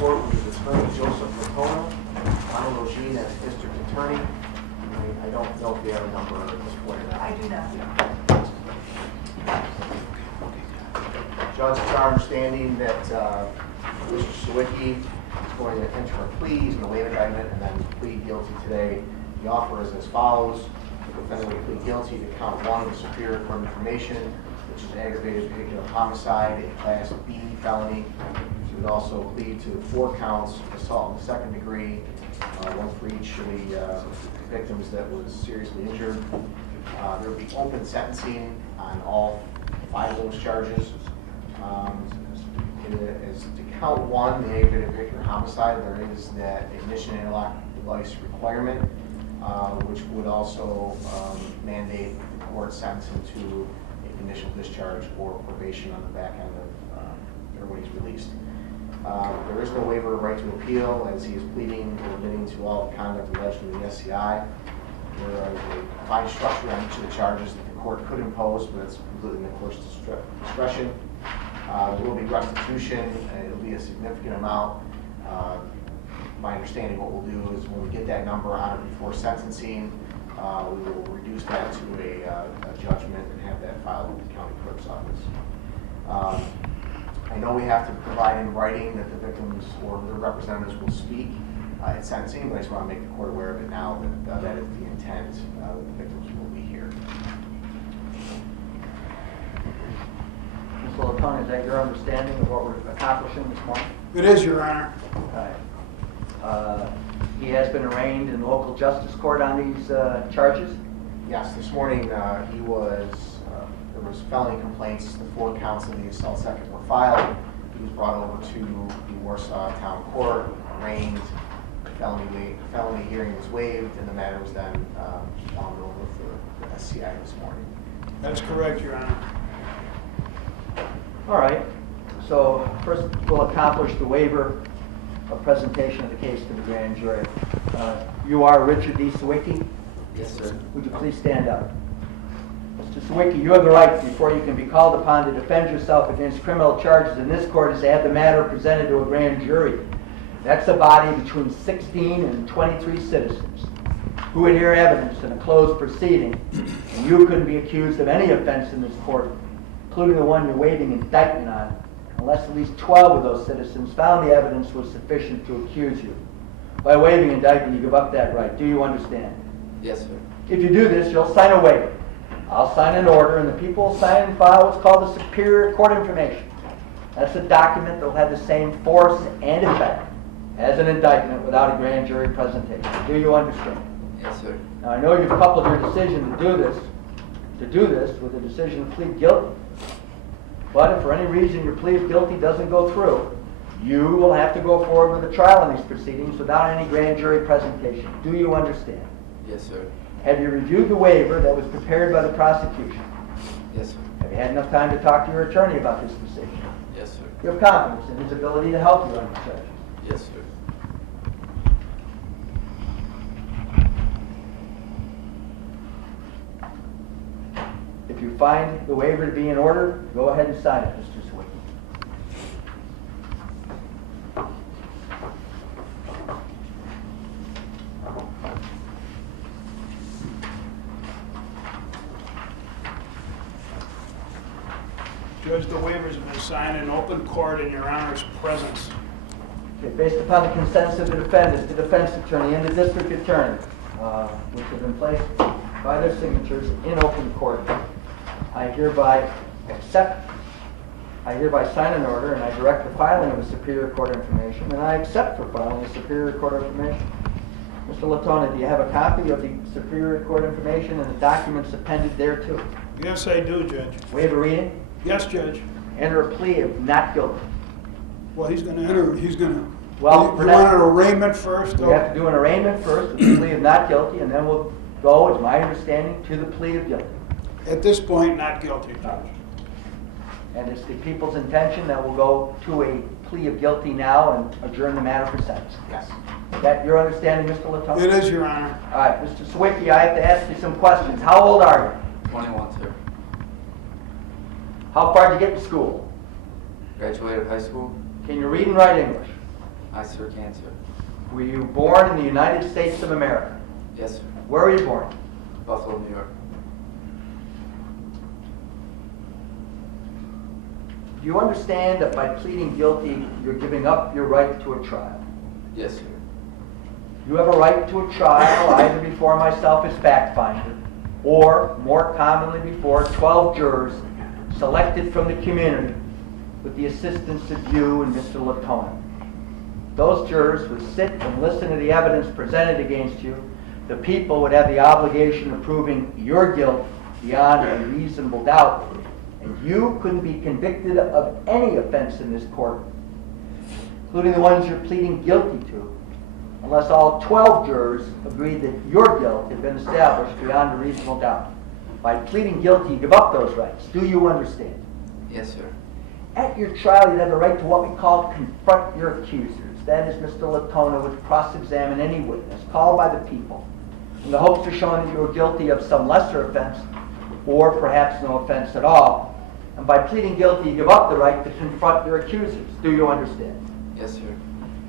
court, we have attorney Joseph Latona, Ronald O'Sheen as district attorney. I don't know if we have a number at this point or not. I do not. Judge, it's our understanding that Mr. Sawicki is going to enter a plea, he's going to waive indictment, and then plead guilty today. The offer is as follows. The defendant will plead guilty to count 1 of Superior Court information, which is aggravated vehicular homicide, a Class B felony. He would also plead to 4 counts of assault in the second degree, 1 for each of the victims that was seriously injured. There will be open sentencing on all 5 of those charges. As to count 1, the aggravated vehicular homicide, there is that ignition interlock device requirement, which would also mandate the court sentencing to a conditional discharge or probation on the back end of when he's released. There is no waiver of right to appeal, as he is pleading or admitting to all the conduct alleged in the SCI. There is a fine structure on each of the charges that the court could impose, but it's completely in the court's discretion. There will be restitution, and it will be a significant amount. My understanding, what we'll do is when we get that number on it before sentencing, we will reduce that to a judgment and have that filed with the county clerk's office. I know we have to provide in writing that the victims or their representatives will speak at sentencing, but I just want to make the court aware of it now that that is the intent, that the victims will be here. Mr. Latona, is that your understanding of what we're accomplishing this morning? It is, Your Honor. He has been arraigned in local justice court on these charges? Yes, this morning there was felony complaints. The 4 counts of the assault second were filed. He was brought over to the Warsaw Town Court, arraigned. The felony hearing was waived, and the matter was then bound over for the SCI this morning. That's correct, Your Honor. All right. So first we'll accomplish the waiver of presentation of the case to the grand jury. You are Richard D. Sawicki? Yes, sir. Would you please stand up? Mr. Sawicki, you have the right, before you can be called upon to defend yourself against criminal charges in this court, is to have the matter presented to a grand jury. That's a body between 16 and 23 citizens who would hear evidence in a closed proceeding, and you couldn't be accused of any offense in this court, including the one you're waiving indictment on, unless at least 12 of those citizens found the evidence was sufficient to accuse you. By waiving indictment, you give up that right. Do you understand? Yes, sir. If you do this, you'll sign a waiver. I'll sign an order, and the people will sign and file what's called the Superior Court Information. That's a document that will have the same force and effect as an indictment without a grand jury presentation. Do you understand? Yes, sir. Now, I know you've coupled your decision to do this with a decision to plead guilty. But if for any reason your plea of guilty doesn't go through, you will have to go forward with a trial in these proceedings without any grand jury presentation. Do you understand? Yes, sir. Have you reviewed the waiver that was prepared by the prosecution? Yes, sir. Have you had enough time to talk to your attorney about this decision? Yes, sir. You have confidence in his ability to help you on these charges? Yes, sir. If you find the waiver to be in order, go ahead and sign it, Mr. Sawicki. Judge, the waivers have been signed in open court in Your Honor's presence. Okay, based upon the consents of the defendants, the defense attorney, and the district attorney, which have been placed by their signatures in open court, I hereby sign an order, and I direct the filing of the Superior Court information, and I accept for filing the Superior Court information. Mr. Latona, do you have a copy of the Superior Court information and the documents appended thereto? Yes, I do, Judge. Waive a reading? Yes, Judge. Enter a plea of not guilty. Well, he's going to enter, he's going to... Well, you for want that- an arraignment first? We have to do an arraignment first, with the plea of not guilty, and then we'll go, as my understanding, to the plea of guilty. At this point, not guilty, Judge. And it's the people's intention that we'll go to a plea of guilty now and adjourn the matter for sentence. Yes. Is that your understanding, Mr. Latona? It is, Your Honor. All right, Mr. Sawicki, I have to ask you some questions. How old are you? 21, sir. How far did you get to school? Graduated high school? Can you read and write English? I, sir, can, sir. Were you born in the United States of America? Yes, sir. Where were you born? Buffalo, New York. Do you understand that by pleading guilty, you're giving up your right to a trial? Yes, sir. You have a right to a trial either before myself as fact finder, or more commonly before 12 jurors selected from the community with the assistance of you and Mr. Latona. Those jurors would sit and listen to the evidence presented against you. The people would have the obligation of proving your guilt beyond a reasonable doubt, and you couldn't be convicted of any offense in this court, including the ones you're pleading guilty to, unless all 12 jurors agreed that your guilt had been established beyond a reasonable doubt. By pleading guilty, you give up those rights. Do you understand? Yes, sir. At your trial, you'd have the right to what we call confront your accusers. That is, Mr. Latona would cross-examine any witness called by the people in the hopes of showing that you were guilty of some lesser offense or perhaps no offense at all. And by pleading guilty, you give up the right to confront your accusers. Do you understand? Yes, sir.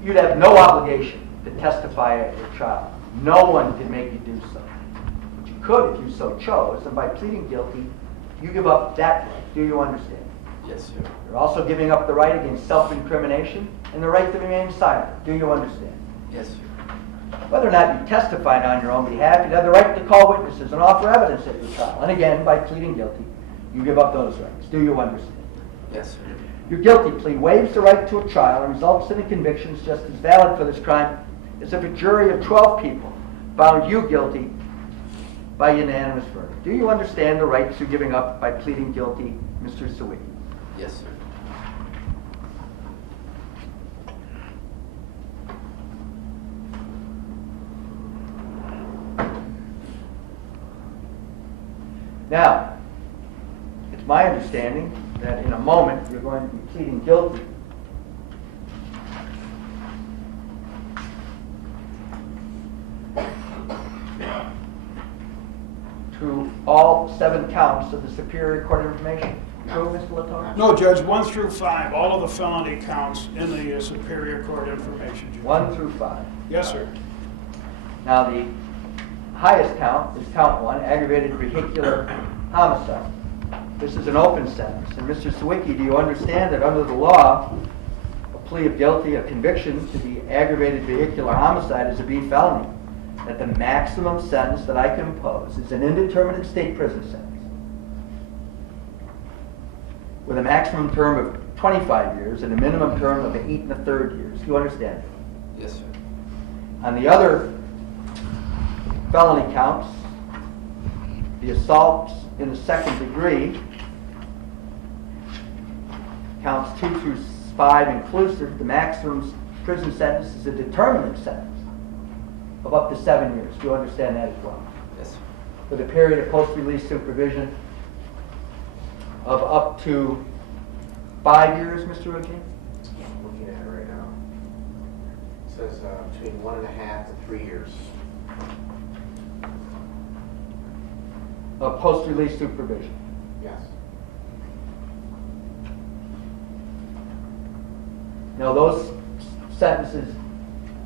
You'd have no obligation to testify at your trial. No one can make you do so. But you could if you so chose, and by pleading guilty, you give up that right. Do you understand? Yes, sir. You're also giving up the right against self-incrimination and the right to remain silent. Do you understand? Yes, sir. Whether or not you testified on your own behalf, you'd have the right to call witnesses and offer evidence at your trial. And again, by pleading guilty, you give up those rights. Do you understand? Yes, sir. Your guilty plea waives the right to a trial and results in a conviction just as valid for this crime as if a jury of 12 people found you guilty by unanimous verdict. Do you understand the rights you're giving up by pleading guilty, Mr. Sawicki? Yes, sir. Now, it's my understanding that in a moment you're going to be pleading guilty to all 7 counts of the Superior Court information. True, Mr. Latona? No, Judge, 1 through 5, all of the felony counts in the Superior Court information, Judge. 1 through 5. Yes, sir. Now, the highest count is count 1, aggravated vehicular homicide. This is an open sentence. And Mr. Sawicki, do you understand that under the law, a plea of guilty, a conviction to the aggravated vehicular homicide is a B felony? That the maximum sentence that I can impose is an indeterminate state prison sentence with a maximum term of 25 years and a minimum term of 8 1/3 years. Do you understand? Yes, sir. On the other felony counts, the assaults in the 2nd degree, counts 2 through 5 inclusive, the maximum prison sentence is a determinate sentence of up to 7 years. Do you understand that as well? Yes, sir. With a period of post-release supervision of up to 5 years, Mr. Rookie? I'm looking at it right now. It says between 1.5 to 3 years. Of post-release supervision. Yes. Now, those sentences,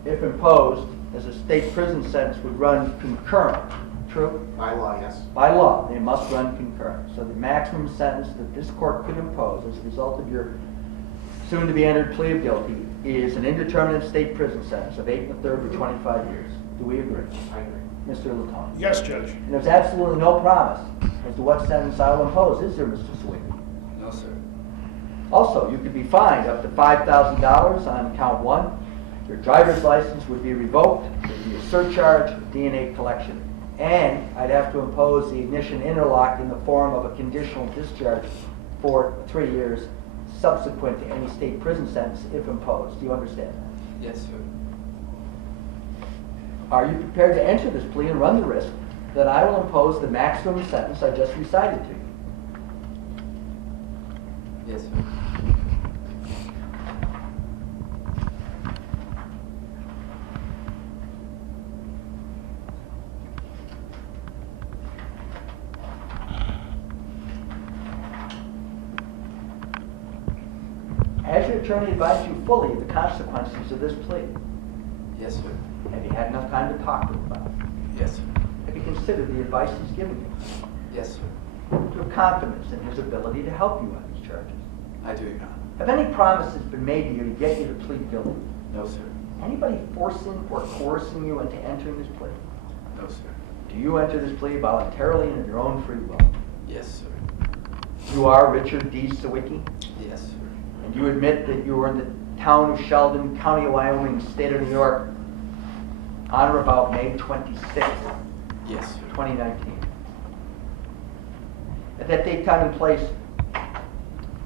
if imposed as a state prison sentence, would run concurrent. True? By law, yes. By law, they must run concurrent. So the maximum sentence that this court could impose as a result of your soon-to-be entered plea of guilty is an indeterminate state prison sentence of 8 1/3 to 25 years. Do we agree? I agree. Mr. Latone? Yes, Judge. And there's absolutely no promise as to what sentence I will impose, is there, Mr. Sawicki? No, sir. Also, you could be fined up to $5,000 on count 1. Your driver's license would be revoked. There'd be a surcharge, DNA collection. And I'd have to impose the ignition interlock in the form of a conditional discharge for 3 years subsequent to any state prison sentence if imposed. Do you understand that? Yes, sir. Are you prepared to enter this plea and run the risk that I will impose the maximum sentence I just recited to you? Yes, sir. As Has your attorney advised you fully of the consequences of this plea? Yes, sir. Have you had enough time to talk to him about it? Yes, sir. Have you considered the advice he's given you? Yes, sir. Do you have confidence in his ability to help you on these charges? I do, Your Honor. Have any promises been made to you to get you to plead guilty? No, sir. Anybody forcing or coercing you into entering this plea? No, sir. Do you enter this plea voluntarily and of your own free will? Yes, sir. You are Richard D. Sawicki, Yes, sir. and you admit that you were in the town of Sheldon, County of Wyoming, State of New York, on or about May 26th, Yes, sir. 2019. At that date, time, and place,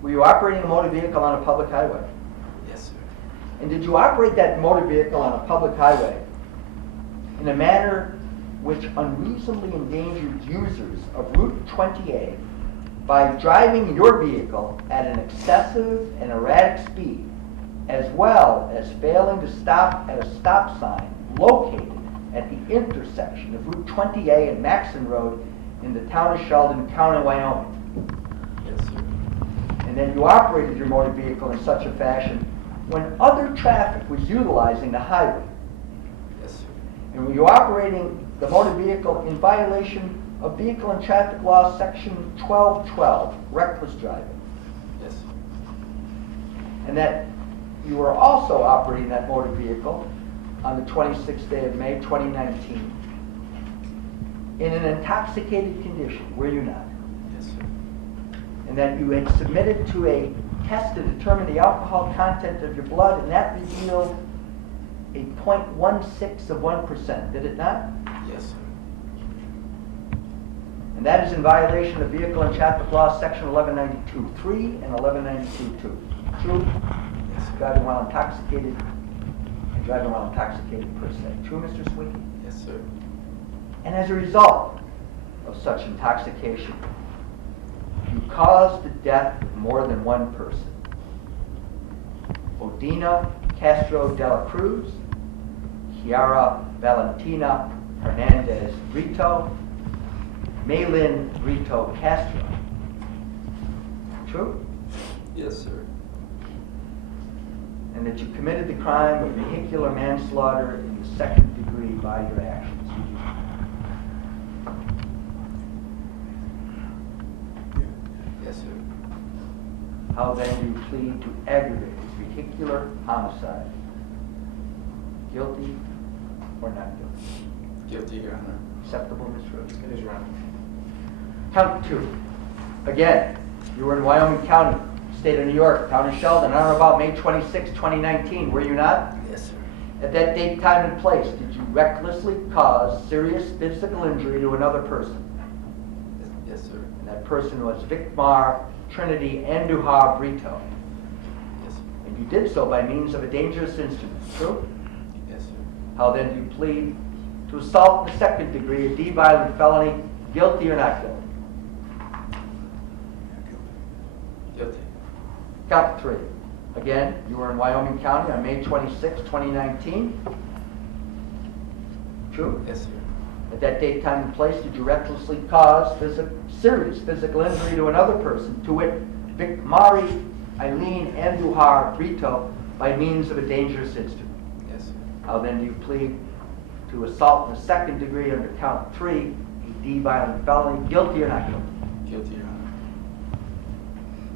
were you operating a motor vehicle on a public highway? Yes, sir. And did you operate that motor vehicle on a public highway in a manner which unreasonably endangered users of Route 20A by driving your vehicle at an excessive and erratic speed, as well as failing to stop at a stop sign located at the intersection of Route 20A and Maxon Road in the town of Sheldon, County of Wyoming? Yes, sir. And then you operated your motor vehicle in such a fashion when other traffic was utilizing the highway. Yes, sir. And were you operating the motor vehicle in violation of Vehicle and Traffic Law Section 1212, reckless driving? Yes, sir. And that you were also operating that motor vehicle on the 26th day of May 2019 in an intoxicated condition, were you not? Yes, sir. And that you had submitted to a test to determine the alcohol content of your blood, and that revealed a 0.16 of 1%, did it not? Yes, sir. And that is in violation of Vehicle and Traffic Law Section 1192.3 and 1192.2. True? Yes, sir. Driving while intoxicated and driving while intoxicated per se. True, Mr. Sawicki? Yes, sir. And as a result of such intoxication, you caused the death of more than one person. Odina Castro de la Cruz, Chiara Valentina Hernandez Brito, Maylin Brito Castro. True? Yes, sir. And that you committed the crime of vehicular manslaughter in the second degree by your actions. Yes, sir. How then do you plead to aggravated vehicular homicide? Guilty or not guilty? Guilty, Your Honor. Acceptable, Ms. Rhodes? It is, Your Honor. Count two. Again, you were in Wyoming County, State of New York, town of Sheldon, on or about May 26, 2019, were you not? Yes, sir. At that date, time, and place, did you recklessly cause serious physical injury to another person? Yes, sir. And that person was Vicmar Trinity Andujar Brito. Yes, sir. And you did so by means of a dangerous instrument, true? Yes, sir. How then do you plead to assault in the second degree, a D violent felony, guilty or not guilty? Guilty. Count three. Again, you were in Wyoming County on May 26, 2019. True? Yes, sir. At that date, time, and place, did you recklessly cause serious physical injury to another person, to wit, Vicmari Eileen Andujar Brito, by means of a dangerous instrument? Yes, sir. How then do you plead to assault in the second degree under count three, a D violent felony, guilty or not guilty? Guilty, Your Honor.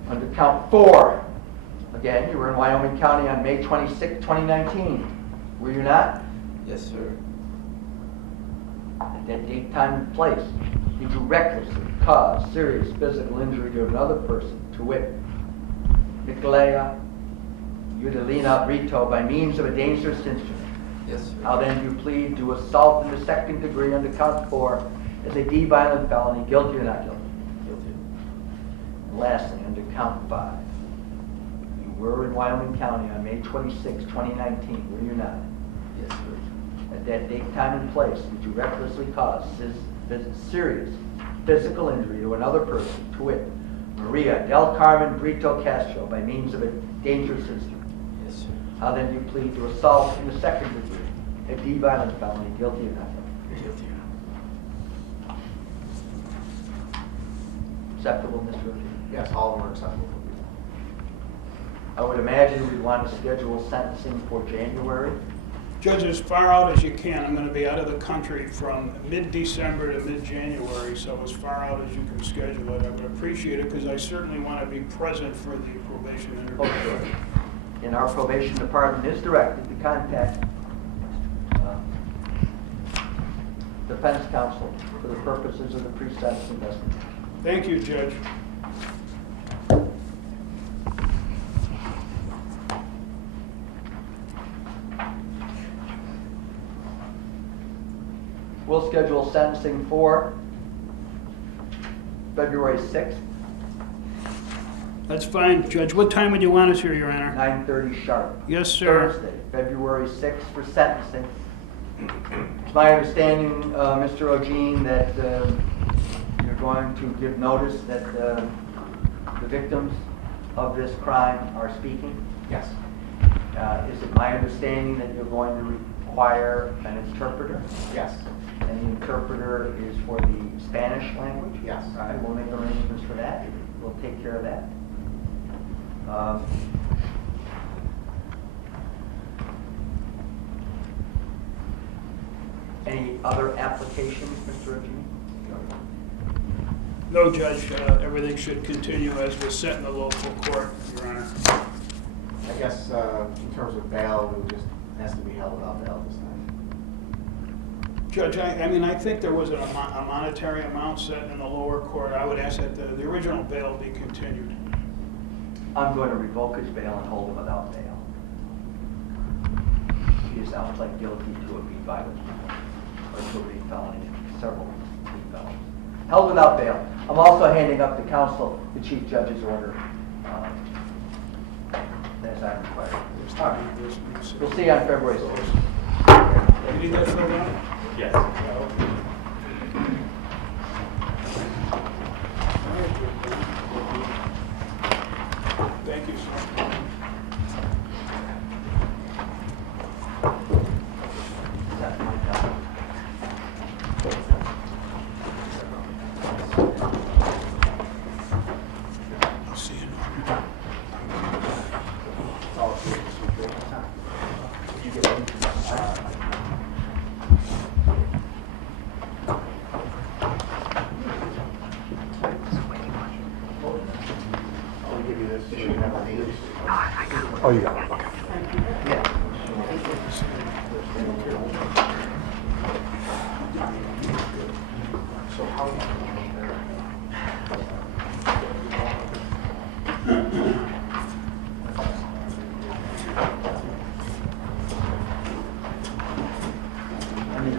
Under count four, again, you were in Wyoming County on May 26, 2019. Were you not? Yes, sir. At that date, time, and place, did you recklessly cause serious physical injury to another person, to wit, Nicolea Udalina Brito, by means of a dangerous instrument? Yes, sir. How then do you plead to assault in the second degree under count four as a D violent felony, guilty or not guilty? Guilty. And lastly, under count five, you were in Wyoming County on May 26, 2019, were you not? Yes, sir. At that date, time, and place, did you recklessly cause serious physical injury to another person, to wit, Maria Del Carmen Brito Castro, by means of a dangerous instrument? Yes, sir. How then do you plead to assault in the second degree, a D violent felony, guilty or not guilty? Guilty, Your Honor. Acceptable, Mr. Rodriguez? Yes, all of them are acceptable. I would imagine we'd want to schedule sentencing for January. Judge, as far out as you can. I'm going to be out of the country from mid-December to mid-January, so as far out as you can schedule it, I would appreciate it, because I certainly want to be present for the probation interview. Okay. And our probation department is directed to contact defense counsel for the purposes of the pre-sentence investigation. Thank you, Judge. We'll schedule sentencing for February 6th, That's fine, Judge. What time would you want us here, Your Honor? 9:30 sharp. Yes, sir. Thursday, February 6th for sentencing. It's my understanding, Mr. Ogeen, that you're going to give notice that the victims of this crime are speaking. Yes. Is it my understanding that you're going to require an interpreter? Yes. And the interpreter is for the Spanish language? Yes. All right, we'll make arrangements for that. We'll take care of that. Any other applications, Mr. Ogee? No, Judge. Everything should continue as was set in the local court, Your Honor. I guess in terms of bail, it just has to be held without bail this time. Judge, I mean, I think there was a monetary amount set in the lower court. I would ask that the original bail be continued. I'm going to revoke his bail and hold him without bail. He is now pled guilty to a B violence or to a B felony, several B felonies. Held without bail. I'm also handing up to counsel the chief judge's order as I require. All right. We'll see you on February 6th. You need that filled out? Yes. Thank you, sir. That's my time. I'll see you. You get anything? I'll give you this. So you have a name. Oh, you got it, okay. Yeah. So how? I mean,